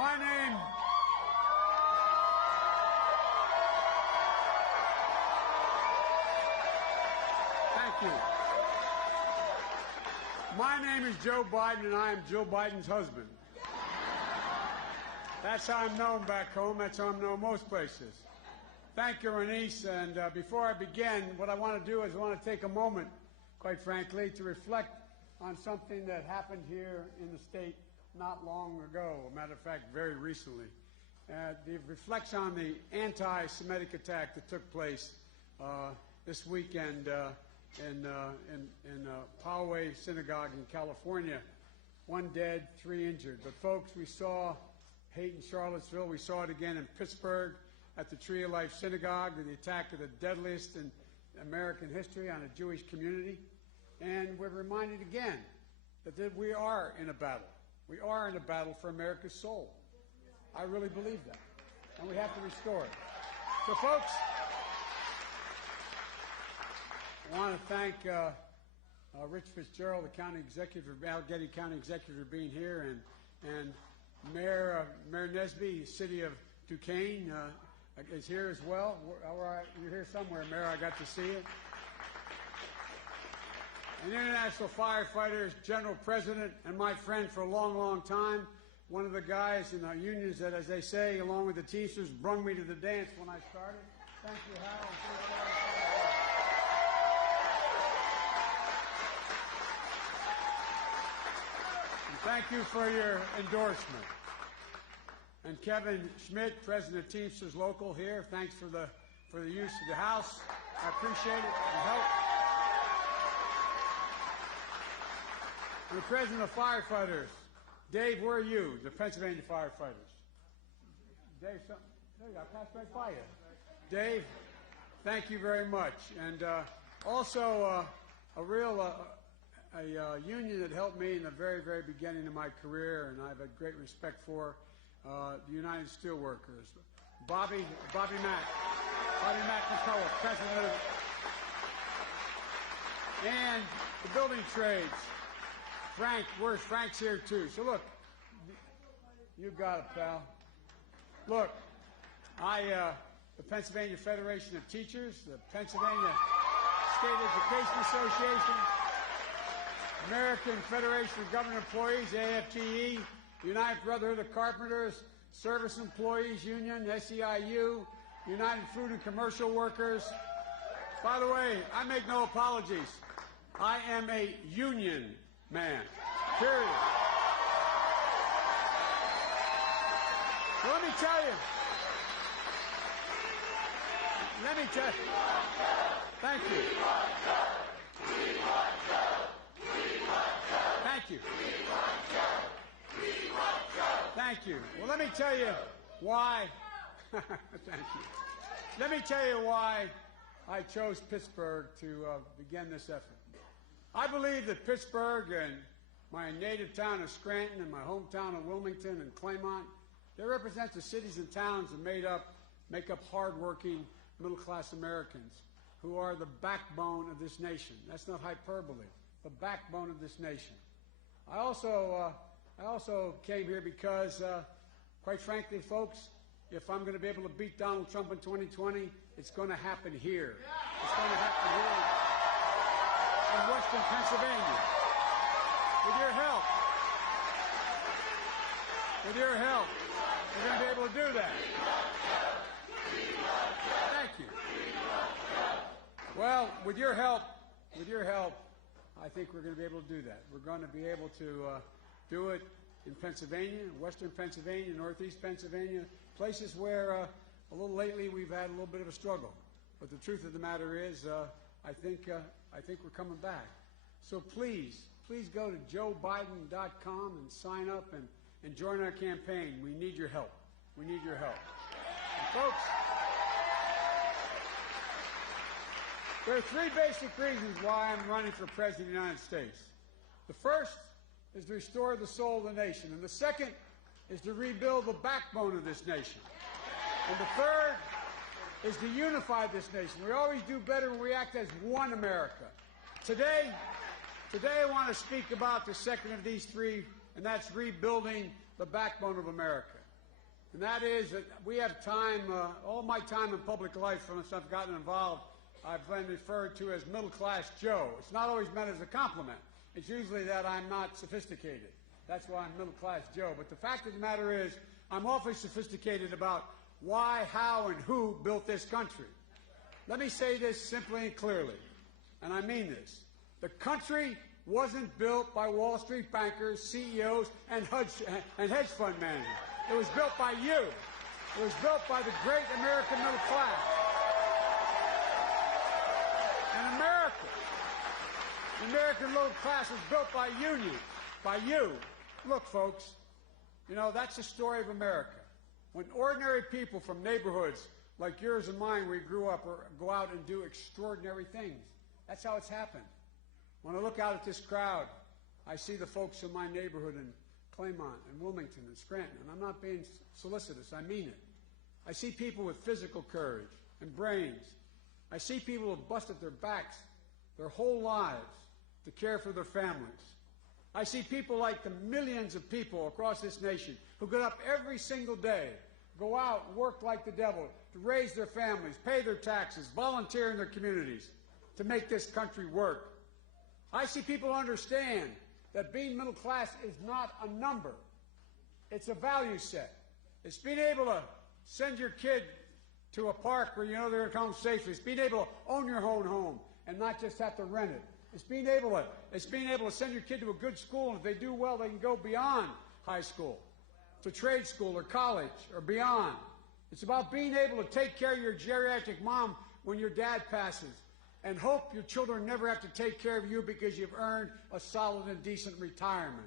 My name Thank you. My name is Joe Biden, and I am Jill Biden's husband. That's how I'm known back home. That's how I'm known most places. Thank you, Renise. And before I begin, what I want to do is I want to take a moment, quite frankly, to reflect on something that happened here in the state not long ago. As a matter of fact, very recently. It reflects on the anti-Semitic attack that took place this weekend in Poway Synagogue in California. 1 dead, 3 injured. But folks, we saw hate in Charlottesville. We saw it again in Pittsburgh at the Tree of Life Synagogue, the attack of the deadliest in American history on a Jewish community. And we're reminded again that we are in a battle. We are in a battle for America's soul. I really believe that. And we have to restore it. So, folks, I want to thank Rich Fitzgerald, the county executive, Allegheny County executive, for being here, and Mayor Nesby, city of Duquesne, is here as well. You're here somewhere, Mayor. I got to see you. And International Firefighters General President and my friend for a long, long time. One of the guys in our unions that, as they say, along with the Teamsters, brung me to the dance when I started. Thank you, Hal. And thank you for your endorsement. And Kevin Schmidt, President of Teamsters Local, here. Thanks for the use of the House. I appreciate it. The help. And the President of Firefighters, Dave, where are you? The Pennsylvania Firefighters. Dave, there you go. I passed right by you. Dave, thank you very much. And also a union that helped me in the very, very beginning of my career, and I've had great respect for, the United Steelworkers. Bobby Mack McCullough, President of, and the building trades. Frank, Frank's here too. So look, you got it, pal. Look, the Pennsylvania Federation of Teachers, the Pennsylvania State Education Association, American Federation of Government Employees, AFGE, United Brotherhood of Carpenters, Service Employees Union, SEIU, United Food and Commercial Workers. By the way, I make no apologies. I am a union man. Period. Well, let me tell you. Thank you. Thank you. Thank you. Well, let me tell you why. Thank you. Let me tell you why I chose Pittsburgh to begin this effort. I believe that Pittsburgh and my native town of Scranton and my hometown of Wilmington and Claymont, they represent the cities and towns that make up hardworking middle-class Americans who are the backbone of this nation. That's not hyperbole. The backbone of this nation. I also came here because, quite frankly, folks, if I'm going to be able to beat Donald Trump in 2020, it's going to happen here. It's going to happen here in Western Pennsylvania. With your help, we're going to be able to do that. Thank you. Well, with your help, I think we're going to be able to do that. We're going to be able to do it in Pennsylvania, Western Pennsylvania, Northeast Pennsylvania, places where a little lately we've had a little bit of a struggle. But the truth of the matter is, I think we're coming back. So please go to joebiden.com and sign up and join our campaign. We need your help. We need your help. And folks, there are 3 basic reasons why I'm running for President of the United States. The first is to restore the soul of the nation. And the second is to rebuild the backbone of this nation. And the third is to unify this nation. We always do better when we act as one America. Today I want to speak about the second of these 3, and that's rebuilding the backbone of America. And that is that we have time, all my time in public life, since I've gotten involved, I've been referred to as middle-class Joe. It's not always meant as a compliment. It's usually that I'm not sophisticated. That's why I'm middle-class Joe. But the fact of the matter is, I'm awfully sophisticated about why, how, and who built this country. Let me say this simply and clearly, and I mean this. The country wasn't built by Wall Street bankers, CEOs, and hedge fund managers. It was built by you. It was built by the great American middle class. And America, the American middle class was built by unions, by you. Look, folks, you know, that's the story of America. When ordinary people from neighborhoods like yours and mine, where we grew up, go out and do extraordinary things. That's how it's happened. When I look out at this crowd, I see the folks in my neighborhood in Claymont and Wilmington and Scranton, and I'm not being solicitous, I mean it. I see people with physical courage and brains. I see people who have busted their backs their whole lives to care for their families. I see people like the millions of people across this nation who get up every single day, go out, work like the devil, to raise their families, pay their taxes, volunteer in their communities to make this country work. I see people understand that being middle class is not a number. It's a value set. It's being able to send your kid to a park where you know they're going to come safely. It's being able to own your own home and not just have to rent it. It's being able to send your kid to a good school, and if they do well, they can go beyond high school to trade school or college or beyond. It's about being able to take care of your geriatric mom when your dad passes and hope your children never have to take care of you because you've earned a solid and decent retirement.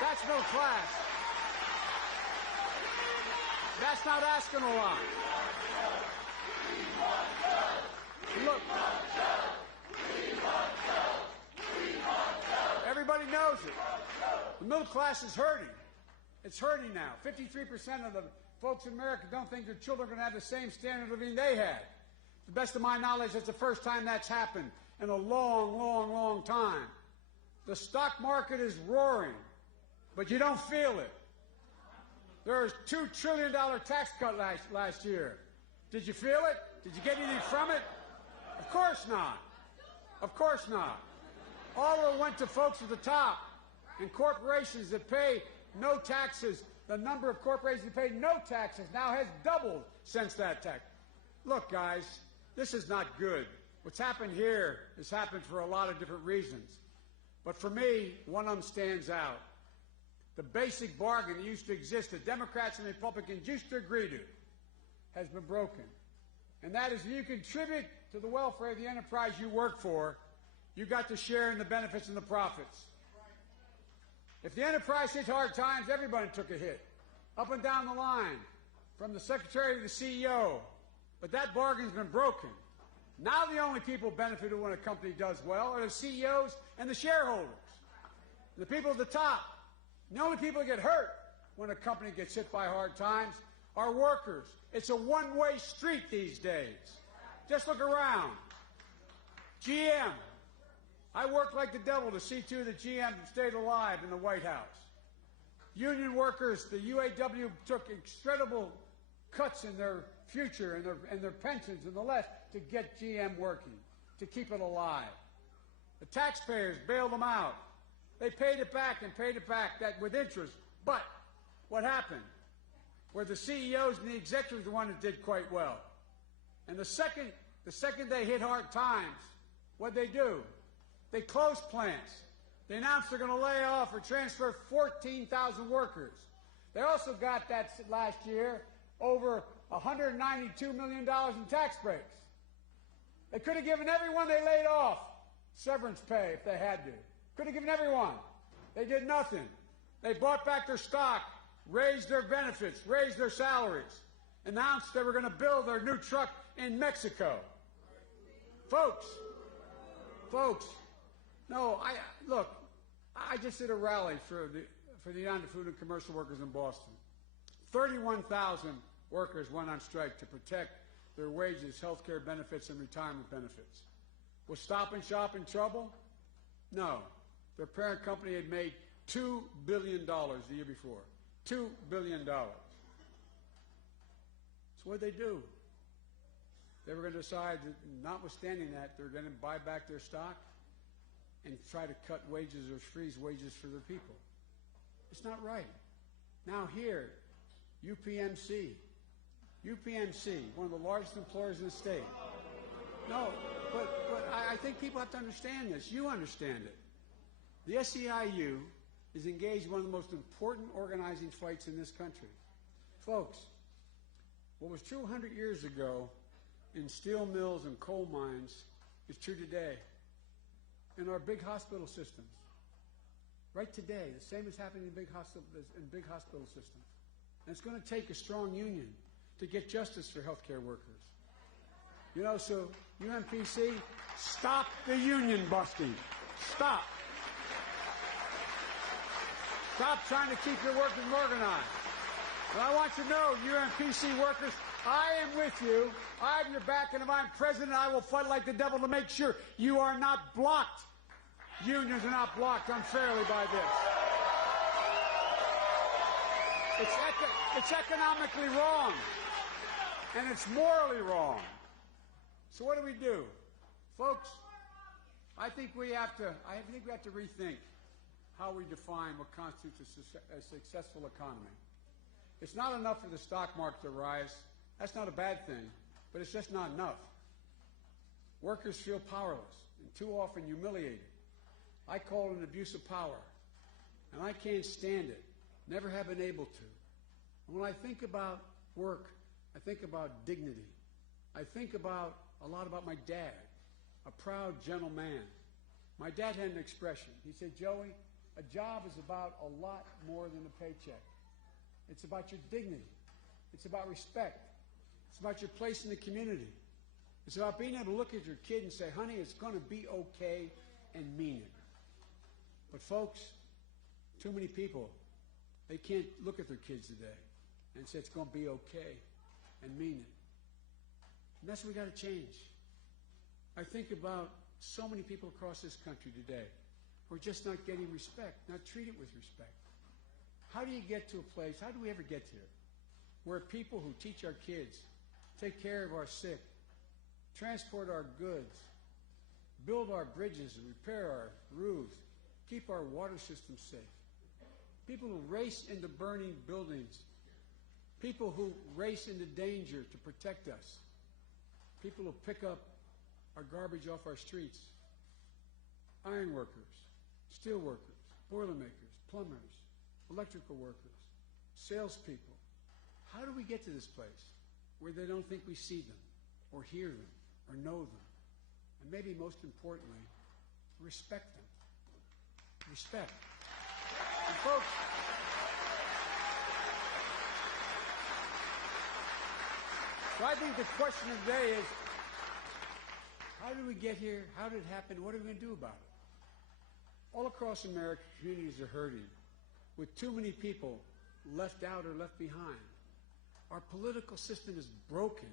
That's middle class. That's not asking a lot. Look, everybody knows it. The middle class is hurting. It's hurting now. 53% of the folks in America don't think their children are going to have the same standard of living they had. To the best of my knowledge, it's the first time that's happened in a long, long, long time. The stock market is roaring, but you don't feel it. There was a $2 trillion tax cut last year. Did you feel it? Did you get anything from it? Of course not. Of course not. All of it went to folks at the top and corporations that pay no taxes. The number of corporations that pay no taxes now has doubled since that tax. Look, guys, this is not good. What's happened here has happened for a lot of different reasons. But for me, one of them stands out. The basic bargain that used to exist that Democrats and Republicans used to agree to has been broken. And that is, you contribute to the welfare of the enterprise you work for, you got to share in the benefits and the profits. If the enterprise hit hard times, everybody took a hit, up and down the line, from the secretary to the CEO. But that bargain's been broken. Now the only people benefited when a company does well are the CEOs and the shareholders, the people at the top. And the only people that get hurt when a company gets hit by hard times are workers. It's a one-way street these days. Just look around. GM. I worked like the devil to see to that GM stayed alive in the White House. Union workers, the UAW took incredible cuts in their future and their pensions and the left to get GM working, to keep it alive. The taxpayers bailed them out. They paid it back and paid it back that with interest. But what happened? Where the CEOs and the executives were the one that did quite well. And the second they hit hard times, what'd they do? They closed plants. They announced they're going to lay off or transfer 14,000 workers. They also got that last year over $192 million in tax breaks. They could have given everyone they laid off severance pay if they had to. Could have given everyone. They did nothing. They bought back their stock, raised their benefits, raised their salaries, announced they were going to build their new truck in Mexico. Folks, no, look, I just did a rally for the United Food and Commercial Workers in Boston. 31,000 workers went on strike to protect their wages, health care benefits, and retirement benefits. Was Stop and Shop in trouble? No. Their parent company had made $2 billion the year before. $2 billion. So what did they do? They were going to decide that, notwithstanding that, they're going to buy back their stock and try to cut wages or freeze wages for their people. It's not right. Now here, UPMC, one of the largest employers in the state. No, but I think people have to understand this. You understand it. The SEIU is engaged in one of the most important organizing fights in this country. Folks, what was true 100 years ago in steel mills and coal mines is true today in our big hospital systems. Right today, the same is happening in big hospital systems. And it's going to take a strong union to get justice for healthcare workers. You know, so UMPC, stop the union busting. Stop. Stop trying to keep your workers organized. And I want you to know, UMPC workers, I am with you. I have your back, and if I'm president, I will fight like the devil to make sure you are not blocked. Unions are not blocked unfairly by this. It's economically wrong, and it's morally wrong. So what do? Folks, I think we have to rethink how we define what constitutes a successful economy. It's not enough for the stock market to rise. That's not a bad thing, but it's just not enough. Workers feel powerless and too often humiliated. I call it an abuse of power, and I can't stand it. Never have been able to. And when I think about work, I think about dignity. I think a lot about my dad, a proud, gentle man. My dad had an expression. He said, Joey, a job is about a lot more than a paycheck. It's about your dignity. It's about respect. It's about your place in the community. It's about being able to look at your kid and say, honey, it's going to be okay, and mean it. But folks, too many people, they can't look at their kids today and say it's going to be okay and mean it. And that's what we got to change. I think about so many people across this country today who are just not getting respect, not treated with respect. How do you get to a place, how do we ever get here, where people who teach our kids, take care of our sick, transport our goods, build our bridges and repair our roofs, keep our water system safe, people who race into burning buildings, people who race into danger to protect us, people who pick up our garbage off our streets, iron workers, steel workers, boilermakers, plumbers, electrical workers, salespeople. How do we get to this place where they don't think we see them or hear them or know them? And maybe most importantly, respect them. Respect. And folks, so I think the question of the day is, how did we get here? How did it happen? What are we going to do about it? All across America, communities are hurting, with too many people left out or left behind. Our political system is broken.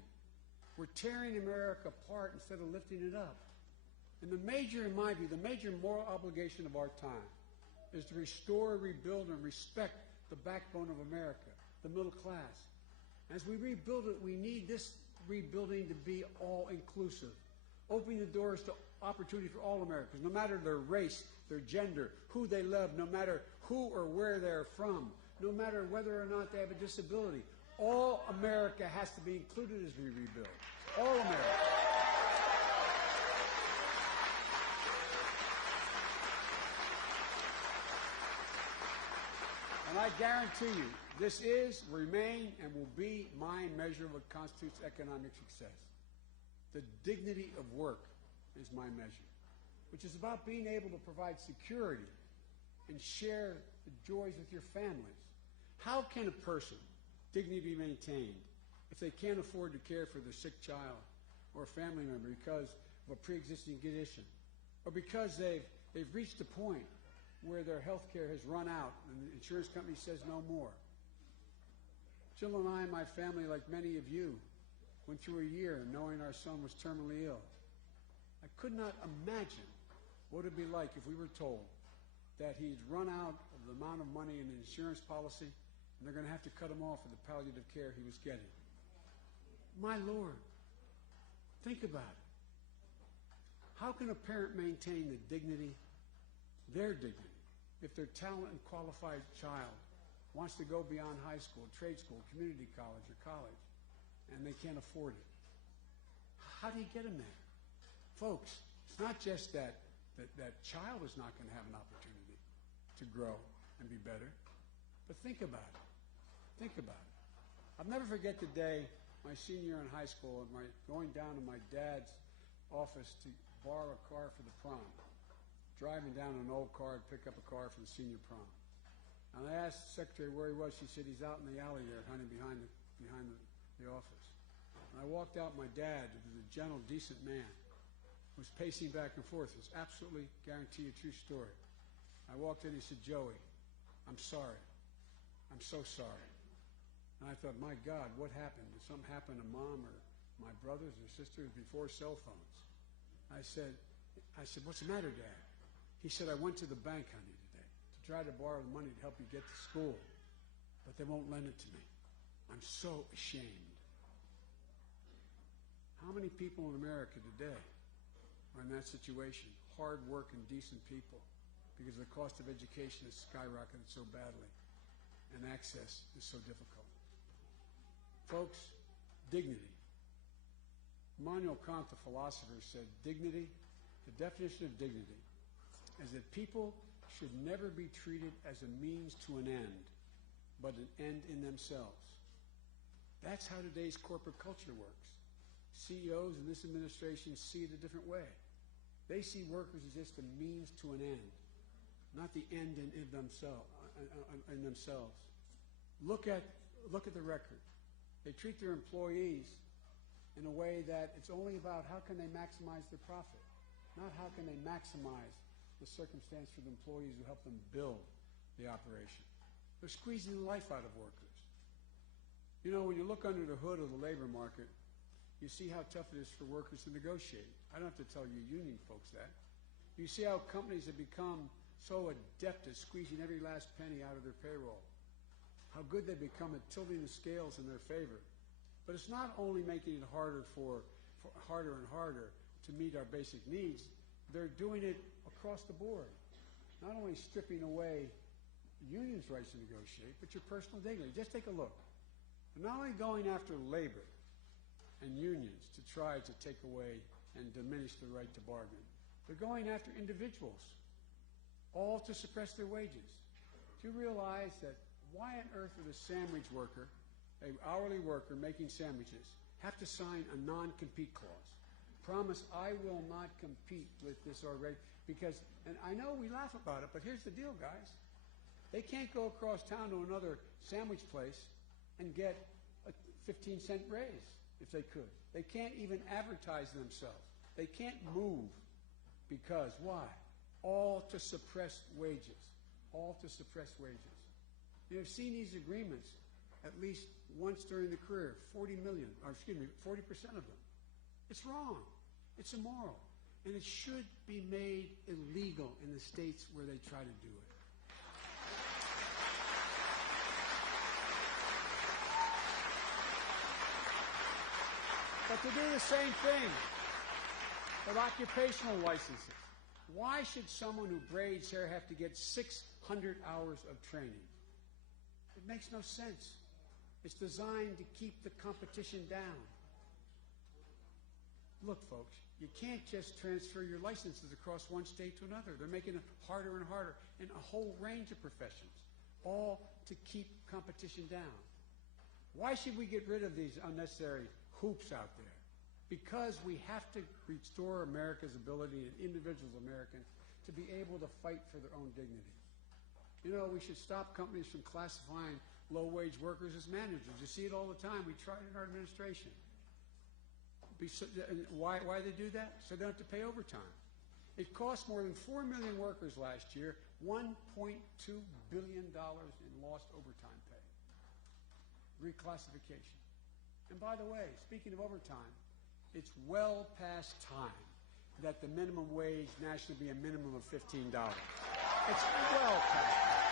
We're tearing America apart instead of lifting it up. And the major, in my view, the major moral obligation of our time is to restore, rebuild, and respect the backbone of America, the middle class. As we rebuild it, we need this rebuilding to be all-inclusive, opening the doors to opportunity for all Americans, no matter their race, their gender, who they love, no matter who or where they're from, no matter whether or not they have a disability. All America has to be included as we rebuild. All America. And I guarantee you, this is, remain, and will be my measure of what constitutes economic success. The dignity of work is my measure, which is about being able to provide security and share the joys with your families. How can a person dignity be maintained if they can't afford to care for their sick child or a family member because of a pre-existing condition, or because they've reached a point where their health care has run out and the insurance company says no more? Jill and I and my family, like many of you, went through a year knowing our son was terminally ill. I could not imagine what it would be like if we were told that he'd run out of the amount of money in the insurance policy and they're going to have to cut him off of the palliative care he was getting. My Lord, think about it. How can a parent maintain the dignity, their dignity, if their talented and qualified child wants to go beyond high school, trade school, community college, or college, and they can't afford it? How do you get them there? Folks, it's not just that child is not going to have an opportunity to grow and be better, but think about it. Think about it. I'll never forget the day, my senior year in high school, and going down to my dad's office to borrow a car for the prom. Driving down an old car to pick up a car for the senior prom. And I asked the secretary where he was. She said, he's out in the alley there, honey, behind the office. And I walked out, my dad, who was a gentle, decent man, was pacing back and forth. It was absolutely, guarantee, a true story. I walked in, he said, Joey, I'm sorry. I'm so sorry. And I thought, my God, what happened? Did something happen to Mom or my brothers or sisters before cell phones? I said, what's the matter, Dad? He said, I went to the bank, honey, today to try to borrow the money to help you get to school, but they won't lend it to me. I'm so ashamed. How many people in America today are in that situation? Hard-working, decent people, because the cost of education has skyrocketed so badly, and access is so difficult. Folks, dignity. Immanuel Kant, the philosopher, said dignity, the definition of dignity, is that people should never be treated as a means to an end, but an end in themselves. That's how today's corporate culture works. CEOs in this administration see it a different way. They see workers as just a means to an end, not the end in themselves. Look at the record. They treat their employees in a way that it's only about how can they maximize their profit, not how can they maximize the circumstance for the employees who help them build the operation. They're squeezing the life out of workers. You know, when you look under the hood of the labor market, you see how tough it is for workers to negotiate. I don't have to tell you union folks that. You see how companies have become so adept at squeezing every last penny out of their payroll. How good they become at tilting the scales in their favor. But it's not only making it harder and harder to meet our basic needs, they're doing it across the board. Not only stripping away unions' rights to negotiate, but your personal dignity. Just take a look. They're not only going after labor and unions to try to take away and diminish the right to bargain, they're going after individuals, all to suppress their wages. Do you realize that why on earth would a sandwich worker, an hourly worker making sandwiches, have to sign a non-compete clause? Promise, I will not compete with this already. Because, and I know we laugh about it, but here's the deal, guys. They can't go across town to another sandwich place and get a 15-cent raise if they could. They can't even advertise themselves. They can't move because, why? All to suppress wages. All to suppress wages. You've seen these agreements at least once during the career, 40% of them. It's wrong. It's immoral. And it should be made illegal in the states where they try to do it. But to do the same thing with occupational licenses, why should someone who braids hair have to get 600 hours of training? It makes no sense. It's designed to keep the competition down. Look, folks, you can't just transfer your licenses across one state to another. They're making it harder and harder in a whole range of professions, all to keep competition down. Why should we get rid of these unnecessary hoops out there? Because we have to restore America's ability, and individuals Americans, to be able to fight for their own dignity. You know, we should stop companies from classifying low-wage workers as managers. You see it all the time. We tried it in our administration. Why they do that? So they don't have to pay overtime. It cost more than 4 million workers last year $1.2 billion in lost overtime pay. Reclassification. And by the way, speaking of overtime, it's well past time that the minimum wage nationally be a minimum of $15. It's well past time.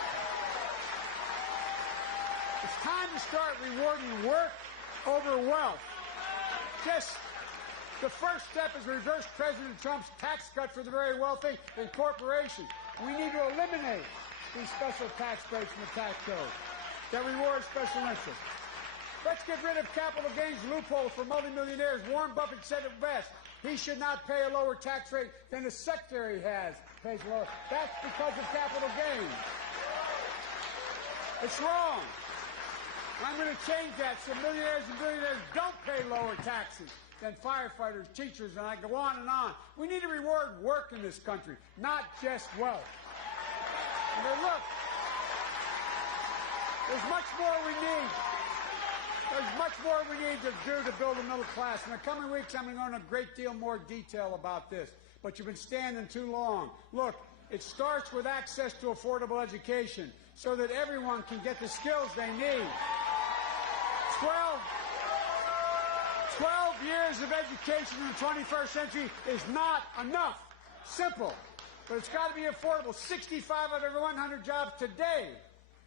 It's time to start rewarding work over wealth. Just the first step is reverse President Trump's tax cut for the very wealthy and corporations. We need to eliminate these special tax breaks from the tax code that reward special interests. Let's get rid of capital gains loopholes for multimillionaires. Warren Buffett said it best. He should not pay a lower tax rate than his secretary pays lower. That's because of capital gains. It's wrong. I'm going to change that so millionaires and billionaires don't pay lower taxes than firefighters, teachers, and I go on and on. We need to reward work in this country, not just wealth. And then look, there's much more we need. There's much more we need to do to build a middle class. In the coming weeks, I'm going to go into a great deal more detail about this. But you've been standing too long. Look, it starts with access to affordable education so that everyone can get the skills they need. 12 years of education in the 21st century is not enough. Simple. But it's got to be affordable. 65 out of every 100 jobs today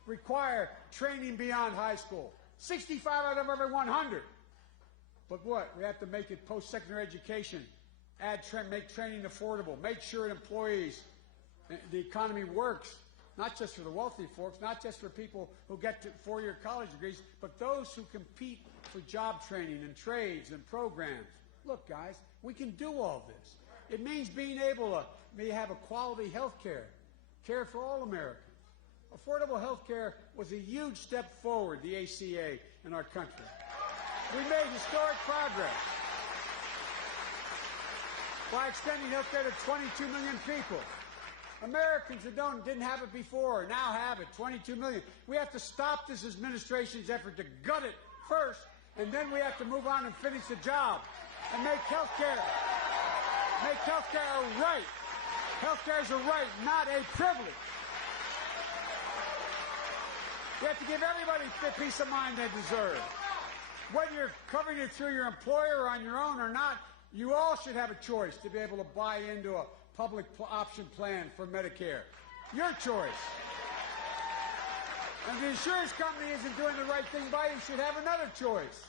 require training beyond high school. 65 out of every 100. But what? We have to make it post-secondary education. Make training affordable. Make sure employees, the economy works. Not just for the wealthy folks, not just for people who get to four-year college degrees, but those who compete for job training and trades and programs. Look, guys, we can do all this. It means being able to have a quality health care for all Americans. Affordable health care was a huge step forward, the ACA, in our country. We made historic progress by extending health care to 22 million people. Americans who didn't have it before now have it, 22 million. We have to stop this administration's effort to gut it first, and then we have to move on and finish the job and make health care a right. Health care is a right, not a privilege. We have to give everybody the peace of mind they deserve. Whether you're covering it through your employer or on your own or not, you all should have a choice to be able to buy into a public option plan for Medicare. Your choice. And if the insurance company isn't doing the right thing by you, should have another choice.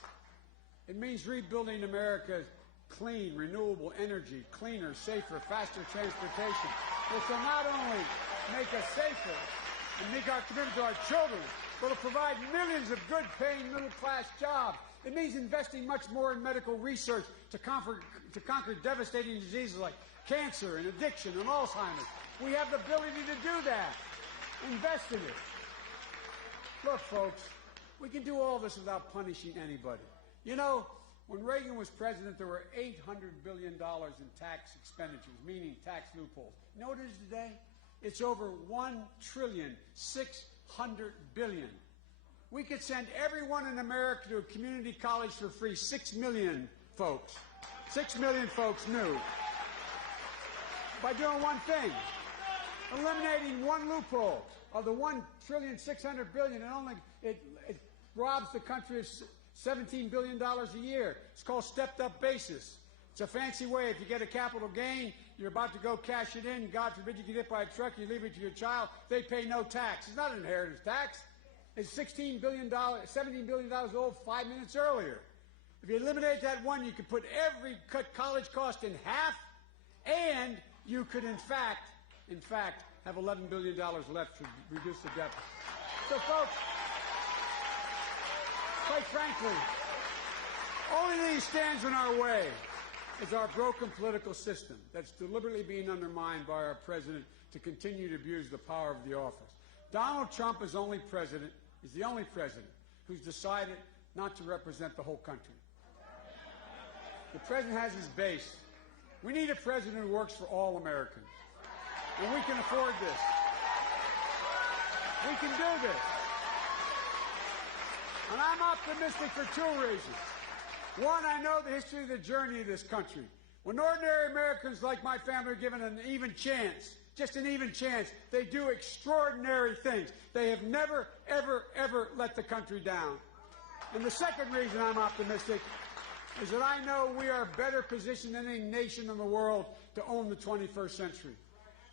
It means rebuilding America's clean, renewable energy, cleaner, safer, faster transportation, which will not only make us safer and meet our commitment to our children, but will provide millions of good-paying middle-class jobs. It means investing much more in medical research to conquer devastating diseases like cancer and addiction and Alzheimer's. We have the ability to do that. Invest in it. Look, folks, we can do all this without punishing anybody. You know, when Reagan was president, there were $800 billion in tax expenditures, meaning tax loopholes. You know what it is today? It's over $1.6 trillion. We could send everyone in America to a community college for free. 6 million folks. 6 million folks new. By doing one thing, eliminating one loophole of the $1.6 trillion, and it robs the country of $17 billion a year. It's called stepped-up basis. It's a fancy way. If you get a capital gain, you're about to go cash it in. God forbid you get hit by a truck, you leave it to your child. They pay no tax. It's not an inheritance tax. It's $17 billion old 5 minutes earlier. If you eliminate that one, you could put every college cost in half, and you could, in fact, have $11 billion left to reduce the deficit. So, folks, quite frankly, only thing stands in our way is our broken political system that's deliberately being undermined by our president to continue to abuse the power of the office. Donald Trump is the only president who's decided not to represent the whole country. The president has his base. We need a president who works for all Americans. And we can afford this. We can do this. And I'm optimistic for two reasons. One, I know the history of the journey of this country. When ordinary Americans like my family are given an even chance, just an even chance, they do extraordinary things. They have never, ever, ever let the country down. And the second reason I'm optimistic is that I know we are better positioned than any nation in the world to own the 21st century.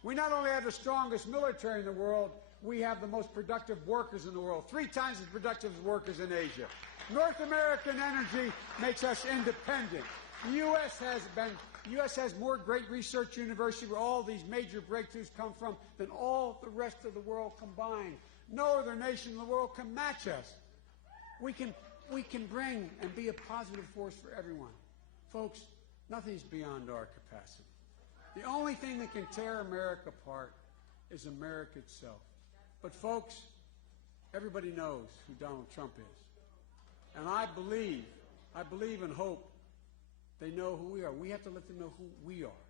We not only have the strongest military in the world, we have the most productive workers in the world, 3 times as productive as workers in Asia. North American energy makes us independent. The U.S. has more great research universities where all these major breakthroughs come from than all the rest of the world combined. No other nation in the world can match us. We can bring and be a positive force for everyone. Folks, nothing's beyond our capacity. The only thing that can tear America apart is America itself. But folks, everybody knows who Donald Trump is. And I believe and hope they know who we are. We have to let them know who we are.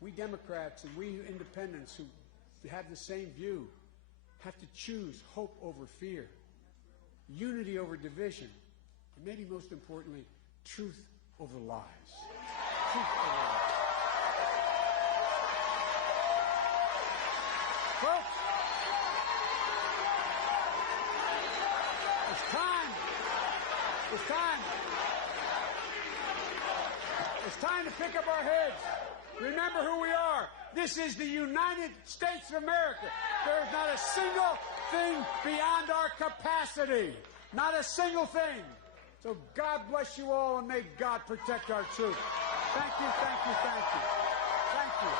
We Democrats and we independents who have the same view have to choose hope over fear, unity over division, and maybe most importantly, truth over lies. Truth over lies. Folks, it's time to pick up our heads. Remember who we are. This is the United States of America. There is not a single thing beyond our capacity. Not a single thing. So God bless you all and may God protect our troops. Thank you, thank you, thank you. Thank you.